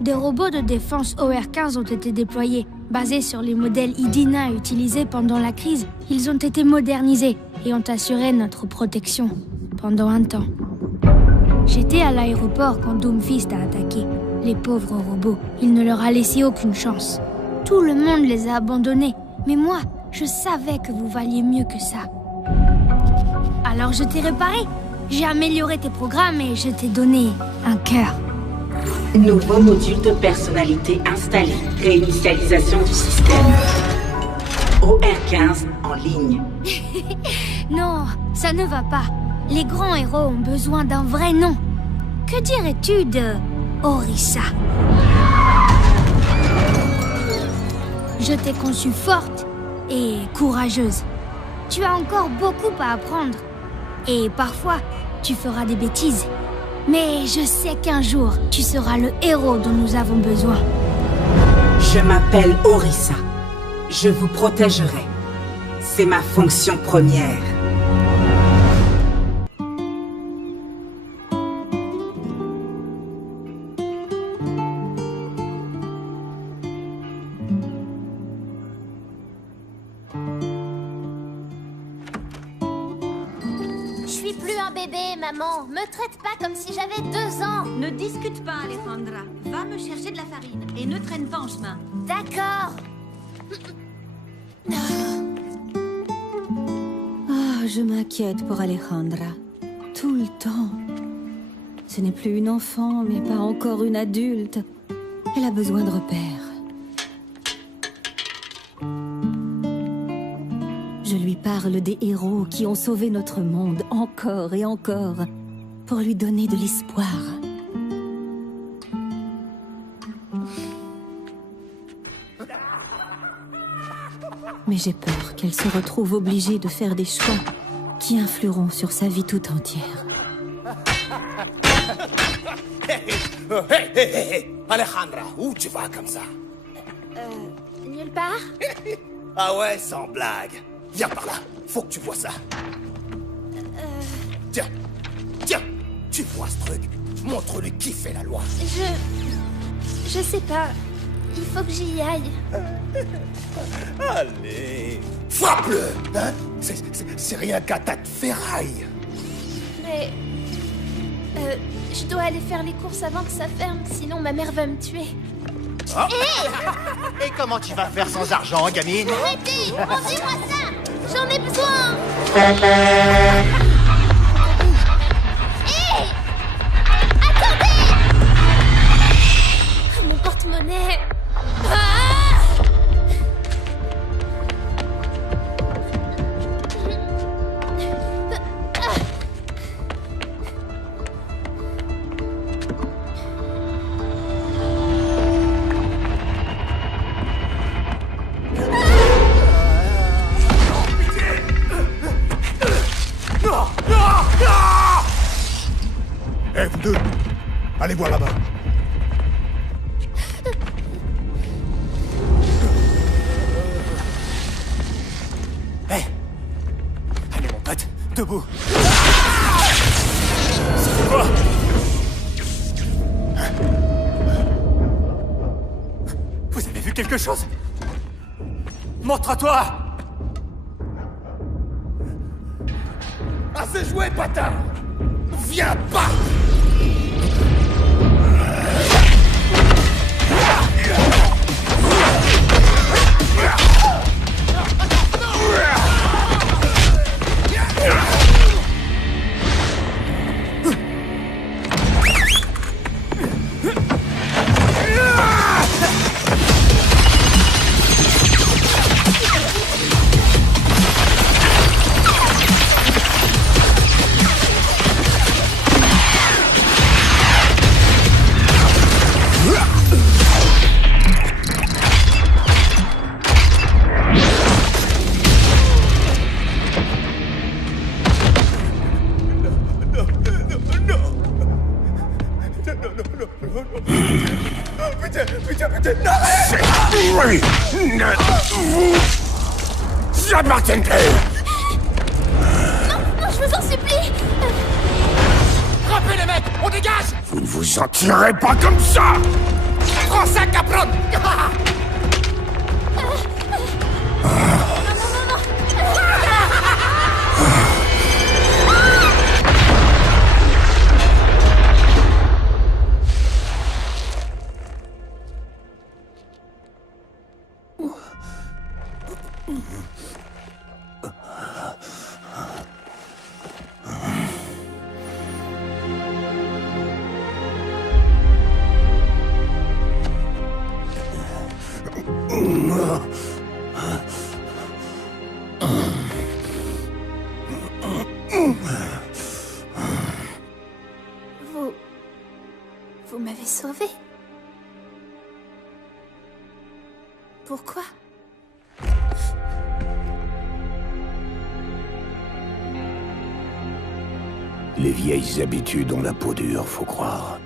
Des robots de défense OR-15 ont été déployés. Basés sur les modèles Idina utilisés pendant la crise, ils ont été modernisés et ont assuré notre protection pendant un temps. J'étais à l'aéroport quand Doomfist a attaqué. Les pauvres robots, il ne leur a laissé aucune chance. Tout le monde les a abandonnés, mais moi, je savais que vous valiez mieux que ça. Alors je t'ai réparé. J'ai amélioré tes programmes et je t'ai donné un cœur. Nouveau module de personnalité installé. Réinitialisation du système. OR-15 en ligne. Non, ça ne va pas. Les grands héros ont besoin d'un vrai nom. Que dirais-tu de Orisa? Je t'ai conçue forte et courageuse. Tu as encore beaucoup à apprendre. Et parfois, tu feras des bêtises. Mais je sais qu'un jour, tu seras le héros dont nous avons besoin. Je m'appelle Orisa. Je vous protégerai. C'est ma fonction première. Maman, me traite pas comme si j'avais 2 ans. Ne discute pas, Alejandra. Va me chercher de la farine et ne traîne pas en chemin. D'accord. je m'inquiète pour Alejandra. Tout le temps. Ce n'est plus une enfant, mais pas encore une adulte. Elle a besoin de repères. Je lui parle des héros qui ont sauvé notre monde encore et encore, pour lui donner de l'espoir. Mais j'ai peur qu'elle se retrouve obligée de faire des choix qui influeront sur sa vie tout entière. Hé, Alejandra, où tu vas comme ça? Nulle part. Ah ouais, sans blague. Viens par là, faut que tu vois ça. Tiens, tu vois ce truc? Montre-lui qui fait la loi. Je sais pas. Il faut que j'y aille. Allez, frappe-le, hein? C'est rien qu'à tas de ferraille. Mais... je dois aller faire les courses avant que ça ferme, sinon ma mère va me tuer. Ah. Et comment tu vas faire sans argent, gamine? Arrêtez! Rendez-moi ça! J'en ai besoin! Hé! Attendez! Mon porte-monnaie! Eh, vous deux, allez voir là-bas. Hé, allez mon pote, debout. C'est quoi? Vous avez vu quelque chose? Montre-toi! Assez joué, bâtard! Viens pas! Putain, non! Oui! J'appartiens plus! Non, je vous en supplie! Frappez les mecs! On dégage! Vous ne vous en tirez pas comme ça! Prends ça, capron! Vous m'avez sauvé. Pourquoi? Les vieilles habitudes ont la peau dure, faut croire.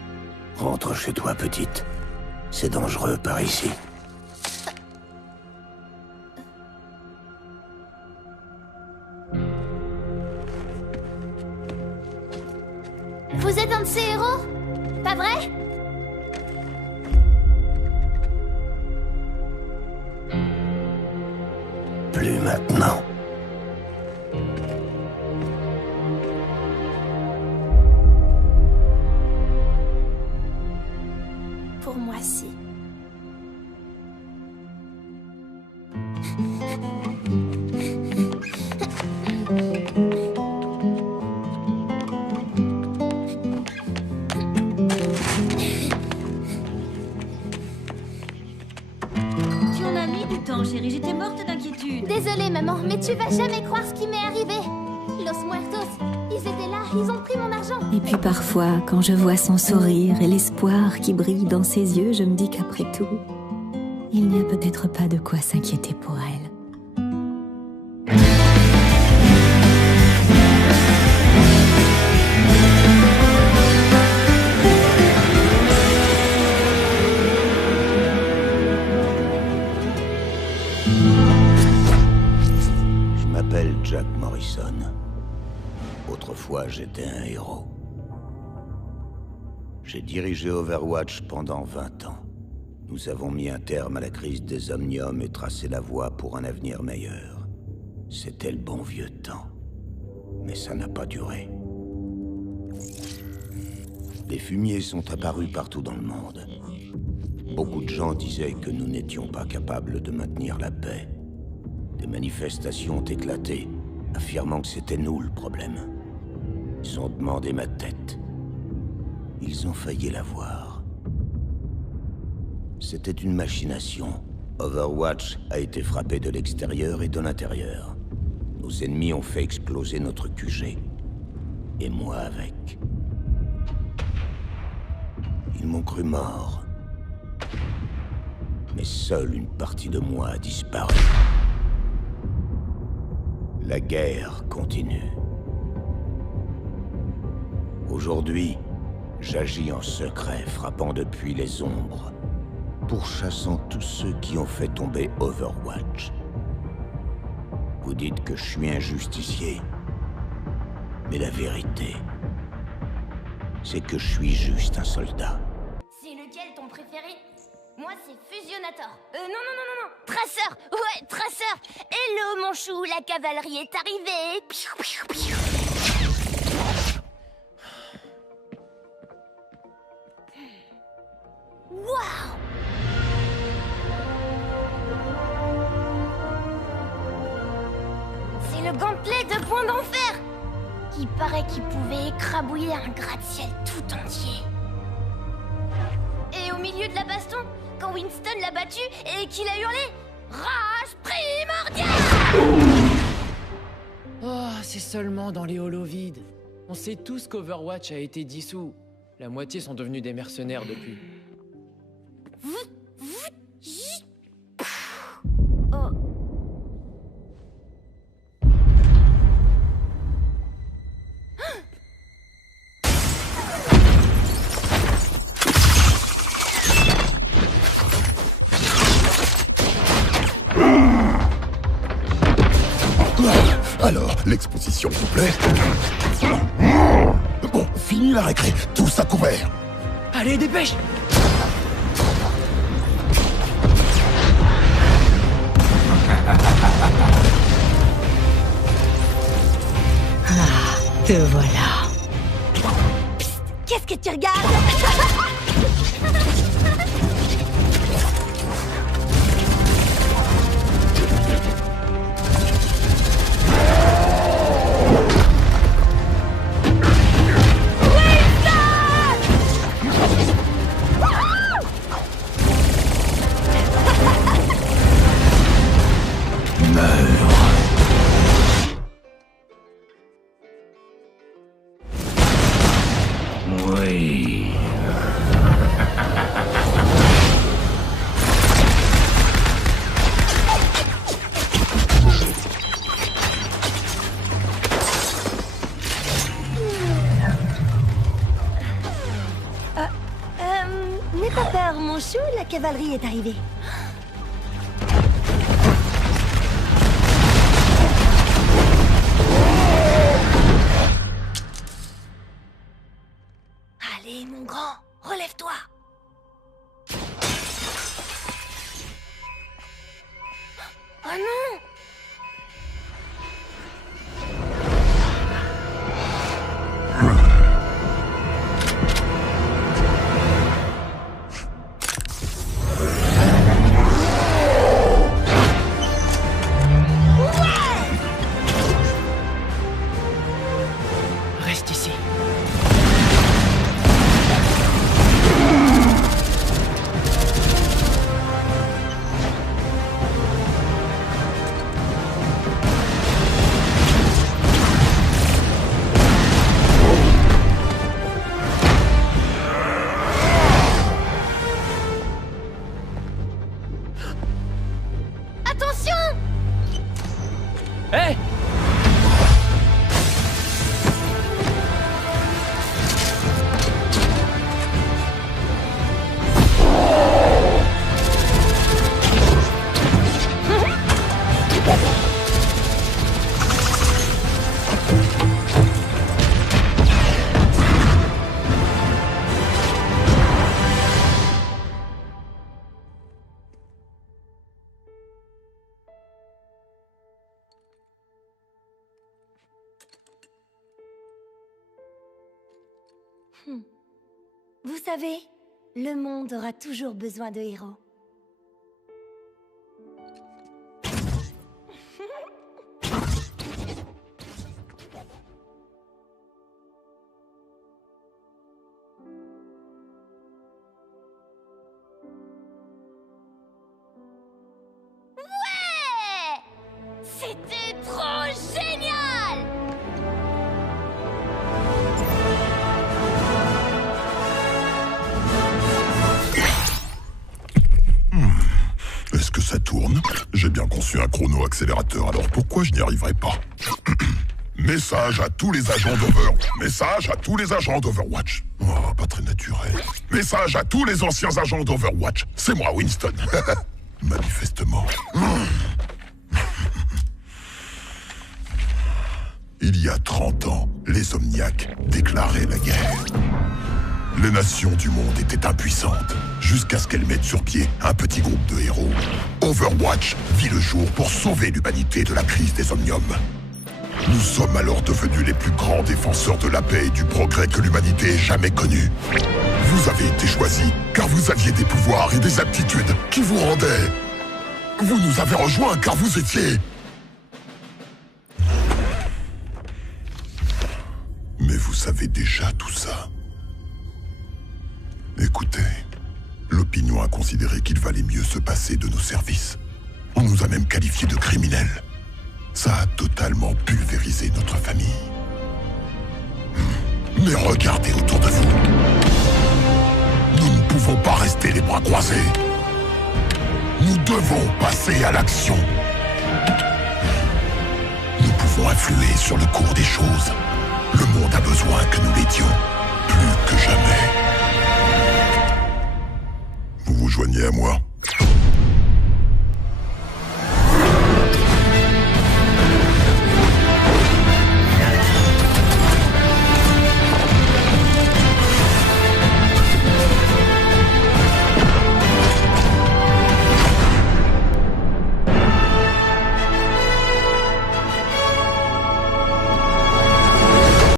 Rentre chez toi, petite. C'est dangereux par ici. Vous êtes un de ces héros? Pas vrai? Plus maintenant. Pour moi, si. chéri, j'étais morte d'inquiétude. Désolée, maman, mais tu vas jamais croire ce qui m'est arrivé. Los Muertos, ils étaient là, ils ont pris mon argent. Et puis parfois, quand je vois son sourire et l'espoir qui brille dans ses yeux, je me dis qu'après tout, il n'y a peut-être pas de quoi s'inquiéter pour elle. Je m'appelle Jack Morrison. Autrefois, j'étais un héros. J'ai dirigé Overwatch pendant 20 ans. Nous avons mis un terme à la crise des Omniums et tracé la voie pour un avenir meilleur. C'était le bon vieux temps. Mais ça n'a pas duré. Des fumiers sont apparus partout dans le monde. Beaucoup de gens disaient que nous n'étions pas capables de maintenir la paix. Des manifestations ont éclaté, affirmant que c'était nous le problème. Ils ont demandé ma tête. Ils ont failli l'avoir. C'était une machination. Overwatch a été frappé de l'extérieur et de l'intérieur. Nos ennemis ont fait exploser notre QG. Et moi avec. Ils m'ont cru mort. Mais seule une partie de moi a disparu. La guerre continue. Aujourd'hui, j'agis en secret, frappant depuis les ombres, pourchassant tous ceux qui ont fait tomber Overwatch. Vous dites que je suis un justicier, mais la vérité, c'est que je suis juste un soldat. C'est lequel ton préféré? Moi, c'est Fusionnator. Non. Traceur. Ouais, Traceur. Hello, mon chou, la cavalerie est arrivée. Waouh! C'est le gantelet de Point d'Enfer. Il paraît qu'il pouvait écrabouiller un gratte-ciel tout entier. Et au milieu de la baston, quand Winston l'a battu et qu'il a hurlé « Rage primordiale !» Oh, c'est seulement dans les holos vides. On sait tous qu'Overwatch a été dissous. La moitié sont devenus des mercenaires depuis. Oh. Alors, l'exposition vous plaît? Bon, fini la récré, tous à couvert. Allez, dépêche! Ah, te voilà. Psst, qu'est-ce que tu regardes? Oui. N'aie pas peur, mon chou, la cavalerie est arrivée. Allez, mon grand, relève-toi. Oh non! Reste ici. Vous savez, le monde aura toujours besoin de héros. Ouais! C'était trop génial! Est-ce que ça tourne? J'ai bien conçu un chrono-accélérateur, alors pourquoi je n'y arriverai pas? Message à tous les agents Message à tous les agents d'Overwatch. Oh, pas très naturel. Message à tous les anciens agents d'Overwatch. C'est moi, Winston. Manifestement. Il y a 30 ans, les Omniacs déclaraient la guerre. Les nations du monde étaient impuissantes, jusqu'à ce qu'elles mettent sur pied un petit groupe de héros. Overwatch vit le jour pour sauver l'humanité de la crise des Omniums. Nous sommes alors devenus les plus grands défenseurs de la paix et du progrès que l'humanité ait jamais connu. Vous avez été choisis car vous aviez des pouvoirs et des aptitudes qui vous rendaient. Vous nous avez rejoints car vous étiez... Mais vous savez déjà tout ça. Écoutez, l'opinion a considéré qu'il valait mieux se passer de nos services. On nous a même qualifiés de criminels. Ça a totalement pulvérisé notre famille. Mais regardez autour de vous. Nous ne pouvons pas rester les bras croisés. Nous devons passer à l'action. Nous pouvons influer sur le cours des choses. Le monde a besoin que nous l'aidions, plus que jamais. Vous vous joignez à moi?